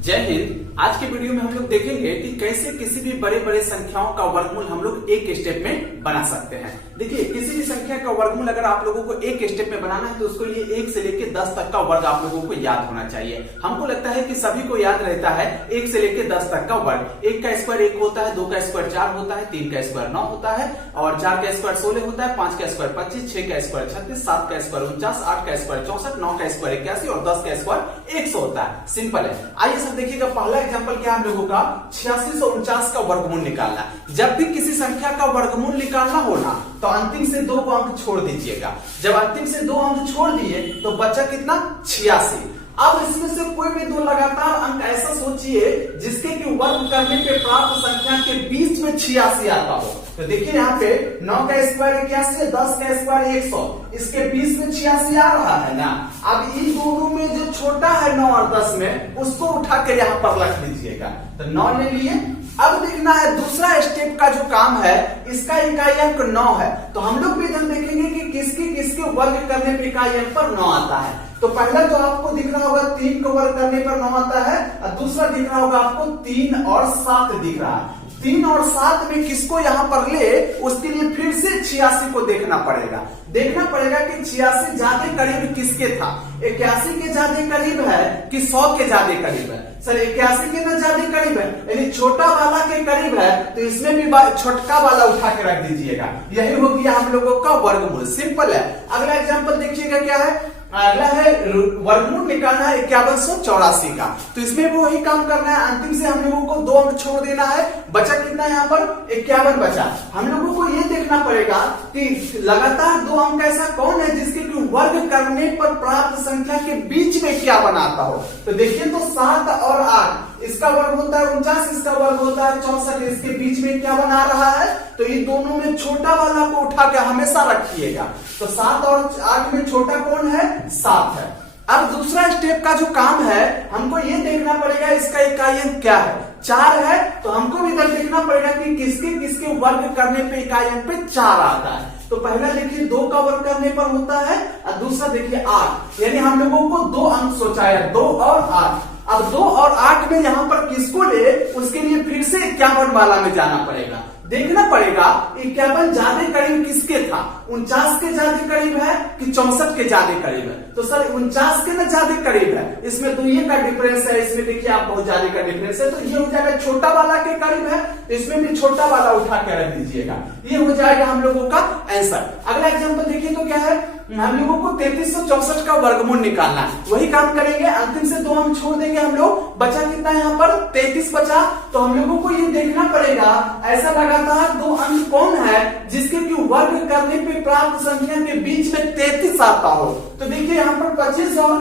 जय हिंद। आज के वीडियो में हम लोग देखेंगे कि कैसे किसी भी बड़े बड़े संख्याओं का वर्गमूल हम लोग एक स्टेप में बना सकते हैं। देखिए, किसी भी संख्या का वर्गमूल अगर आप लोगों को एक स्टेप में बनाना है तो उसको लिए 1 से लेकर 10 तक का वर्ग आप लोगों को याद होना चाहिए। हमको लगता है कि सभी को याद रहता है 1 से लेकर 10 तक का वर्ग। 1 का स्क्वायर 1 होता है, 2 का स्क्वायर 4 होता है, 3 का स्क्वायर 9 होता है और 4 का स्क्वायर 16 होता है, 5 का स्क्वायर 25, 6 का स्क्वायर 36, 7 का स्क्वायर 49, 8 का स्क्वायर 64, 9 का स्क्वायर 81 और 10 का स्क्वायर 100 होता है। सिंपल है। आइए सब देखिएगा, पहला एग्जांपल क्या हम लोगों का 8649 का वर्गमूल निकालना। जब भी किसी संख्या का वर्गमूल निकालना हो ना तो अंतिम से 2 अंक छोड़ दीजिएगा। जब अंतिम से 2 अंक छोड़ दिए तो बचा कितना 86। अब इसमें से कोई भी 2 लगातार अंक ऐसा सोचिए जिसके कि वर्ग करने पे प्राप्त संख्या के बीच में 86 आता हो। तो देखिए यहाँ पे 9 का स्क्वायर 81 है, 10 का स्क्वायर 100, इसके बीच में 86 आ रहा है ना। अब इन दोनों में जो छोटा है 9 और 10 में उसको उठाकर यहाँ पर रख लीजिएगा। तो 9 ले लिए। अब देखना है दूसरा स्टेप का जो काम है, इसका इकाई अंक 9 है। तो हम लोग भी इधर देखेंगे कि किसके किसके वर्ग करने पे इकाई अंक पर 9 आता है। तो पहला तो आपको दिख रहा होगा 3 को वर्ग करने पर 9 आता है और दूसरा दिख रहा होगा आपको 3 और 7 दिख रहा है। 3 और 7 में किसको यहाँ पर ले, उसके लिए फिर से 86 को देखना पड़ेगा कि 86 ज्यादा करीब किसके था। 81 के ज्यादा करीब है कि 100 के ज्यादा करीब है। सर 81 के ना ज्यादा करीब है, यानी छोटा वाला के करीब है, तो इसमें भी छोटका वाला उठा के रख दीजिएगा। यही हो गया हम लोगों का वर्गमूल। सिंपल है। अगला एग्जाम्पल देखिएगा क्या है। अगला है वर्गमूल निकालना है 5184 का। तो इसमें वो वही काम करना है, अंतिम से हम लोगों को 2 अंक छोड़ देना है। बचा कितना यहाँ पर 51 बचा। हम लोगों को ये देखना पड़ेगा कि लगातार 2 अंक ऐसा कौन है जिसके कि वर्ग करने पर प्राप्त संख्या के बीच में क्या बनाता हो। तो देखिए, तो 7 और 8, इसका वर्ग होता है 49, इसका वर्ग होता है 64, इसके बीच में क्या बना रहा है। तो ये दोनों में छोटा वाला को उठा के हमेशा रखिएगा। तो 7 और 8 में छोटा कौन है, 7 है। अब दूसरा स्टेप का जो काम है, हमको ये देखना पड़ेगा इसका इकाई अंक क्या है। 4 है, तो हमको भी इधर देखना पड़ेगा कि किसके किसके वर्ग करने पे इकाई अंक पे 4 आता है। तो पहला देखिए 2 का वर्ग करने पर होता है और दूसरा देखिए 8, यानी हम लोगों को 2 अंक सोचा है, 2 और 8। अब 2 और 8 में यहाँ पर किसको ले, उसके लिए फिर से 51 वाला में जाना पड़ेगा। देखना पड़ेगा 51 ज्यादा करीब किसके था, 49 के ज्यादा करीब है कि 64 के ज्यादा करीब है। तो सर 49 के ना ज्यादा करीब है, इसमें तो ये का डिफरेंस है, इसमें देखिए आप बहुत ज्यादा का डिफरेंस है। तो ये हो जाएगा छोटा वाला के करीब है, तो इसमें भी छोटा वाला उठा के रख दीजिएगा। ये हो जाएगा हम लोगों का आंसर। अगला एग्जाम्पल देखिए तो क्या है, हम लोगों को 3364 का वर्गमूल निकालना है। वही काम करेंगे, अंतिम से 2 अंक छोड़ देंगे हम लोग। बचा कितना यहाँ पर 33 बचा। तो हम लोगों को ये देखना पड़ेगा ऐसा लगातार 2 अंक कौन है जिसके कि वर्ग करने पे प्राप्त संख्या के बीच में 33 आता हो। तो देखिए यहाँ पर 25 और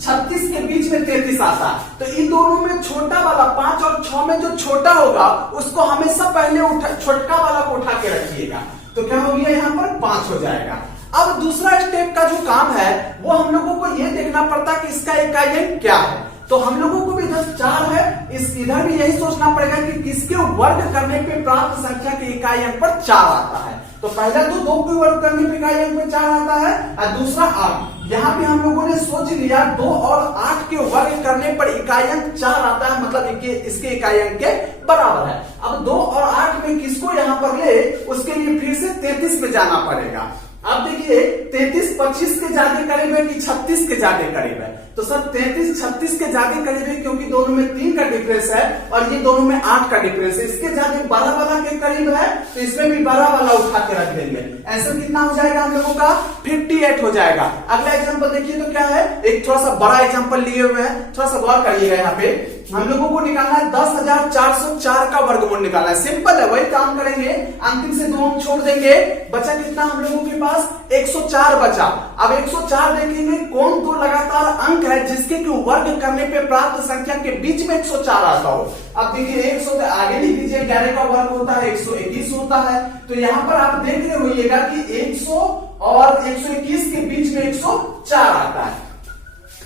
36 के बीच में 33 आता है। तो इन दोनों में छोटा वाला 5 और 6 में जो छोटा होगा उसको हमेशा पहले छोटका वाला को उठा के रखिएगा। तो क्या हो गया यहाँ पर 5 हो जाएगा। अब दूसरा स्टेप का जो काम है वो हम लोगों को ये देखना पड़ता है कि इसका इकाई अंक क्या है। तो हम लोगों को भी इधर 4 है, इधर भी यही सोचना पड़ेगा कि किसके वर्ग करने पे प्राप्त संख्या के इकाई अंक पर 4 आता है। तो पहला तो 2 के वर्ग करने पे इकाई अंक पर 4 आता है और दूसरा 8। यहाँ पे हम लोगों ने सोच लिया 2 और 8 के वर्ग करने पर इकाई अंक 4 आता है, मतलब इसके इकाई अंक के बराबर है। अब 2 और 8 में किसको यहाँ पर ले, उसके लिए फिर से 33 पे जाना पड़ेगा। अब देखिए 33 25 के ज्यादा करीब है कि 36 के ज्यादा करीब है। तो सर 33 36 के ज्यादा करीब है क्योंकि दोनों में 3 का डिफरेंस है और ये दोनों में 8 का डिफरेंस है। इसके ज्यादा 12 वाला के करीब है, तो इसमें भी 12 वाला उठा के रख देंगे। ऐसा कितना हो जाएगा हम लोगों का 58 हो जाएगा। अगला एग्जाम्पल देखिए तो क्या है, एक थोड़ा सा बड़ा एग्जाम्पल लिए हुए हैं, थोड़ा सा गौर करिएगा। यहाँ पे हम लोगों को निकालना है 10,404 का वर्गमूल निकालना है। सिंपल है, वही काम करेंगे, अंतिम से 2 अंक छोड़ देंगे। बचा कितना हम लोगों के पास 104 बचा। अब 104 देखेंगे कौन 2 लगातार अंक है जिसके कि वर्ग करने पे प्राप्त संख्या के बीच में 104 आता हो। अब देखिए 100 आगे लिख दीजिए, 11 का वर्ग होता है 121 होता है। तो यहाँ पर आप देख रहे होइएगा कि 100 और 121 के बीच में 104 आता है।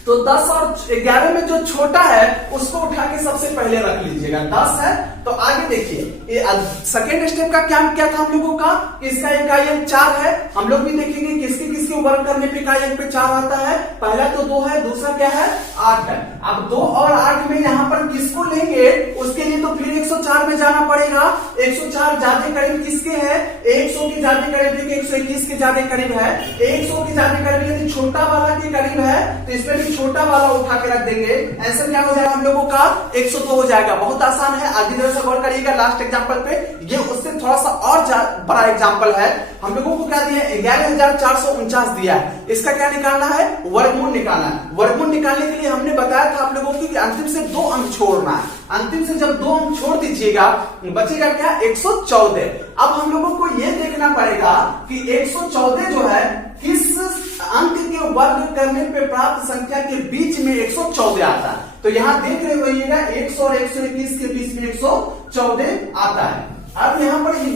तो 10 और 11 में जो छोटा है उसको उठा के सबसे पहले रख लीजिएगा। 10 है तो आगे देखिए सेकेंड स्टेप का क्या था हम लोगों का, इसका इकाई अंक 4 है। हम लोग भी देखेंगे किसके किसके वर्ग करने पे इकाई अंक पे 4 आता है। पहला तो 2 है, दूसरा क्या है 8 है। अब 2 और 8 में यहाँ पर किसको लेंगे, उसके लिए तो फिर 104 में जाना पड़ेगा। 104 ज्यादा करीब किसके है, 100 के ज्यादा करीब है कि 121 के ज्यादा करीब है। 100 के ज्यादा करीब यदि छोटा वाला के करीब है तो इसमें भी छोटा वाला उठा के रख देंगे। आंसर क्या हो जाएगा हम लोगों का 102 हो जाएगा। बहुत आसान है, आगे तरह से गौर करिएगा लास्ट एग्जांपल पे। ये उससे थोड़ा सा और बड़ा एग्जांपल है। हम लोगों को क्या दिया, 11,449 दिया है। इसका क्या निकालना है, वर्गमूल निकालना है। वर्गमूल निकालने के लिए हमने बताया था आप लोगों को कि अंतिम से 2 अंक छोड़ना है। अंतिम से जब 2 अंक छोड़ दीजिएगा बचेगा क्या 114। अब हम लोगों को यह देखना पड़ेगा कि 114 जो है किस अंक के वर्ग करने पे प्राप्त संख्या के बीच में 114 आता है। तो यहां देख रहे होइएगा 100 और 121 के बीच में 114 आता है। अब यहाँ पर इन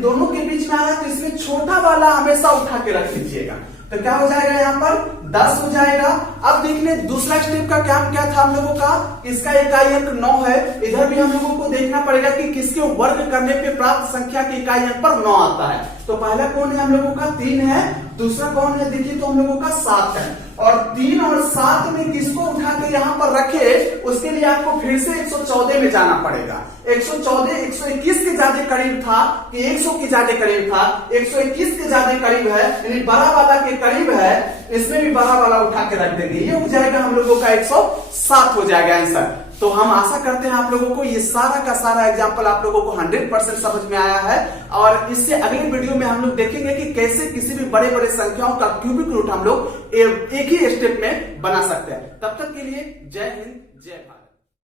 दोनों के बीच में आ रहा है तो इसमें छोटा वाला हमेशा उठा के रख लीजिएगा। तो क्या हो जाएगा यहाँ पर 10 हो जाएगा। अब देखने दूसरा स्टेप का क्या क्या था हम लोगों का, इसका इकाई अंक 9 है। इधर भी हम लोगों को देखना पड़ेगा कि किसके वर्ग करने पे प्राप्त संख्या के इकाई अंक पर 9 आता है। तो पहला कौन है हम लोगों का 3 है, दूसरा कौन है देखिए तो हम लोगों का 7 है। और 3 और 7 में किसको उठा के यहाँ पर रखे, उसके लिए आपको फिर से 114 में जाना पड़ेगा। 114 121 के ज्यादा करीब था कि 100 के ज्यादा करीब था, 121 के ज्यादा करीब है यानी बड़ा वाला के करीब है, इसमें भी बड़ा वाला उठा के रख देंगे। ये हो जाएगा हम लोगों का 107 हो जाएगा आंसर। तो हम आशा करते हैं आप लोगों को ये सारा का सारा एग्जाम्पल आप लोगों को 100% समझ में आया है। और इससे अगले वीडियो में हम लोग देखेंगे कि कैसे किसी भी बड़े बड़े संख्याओं का क्यूबिक रूट हम लोग एक ही स्टेप में बना सकते हैं। तब तक के लिए जय हिंद जय भारत।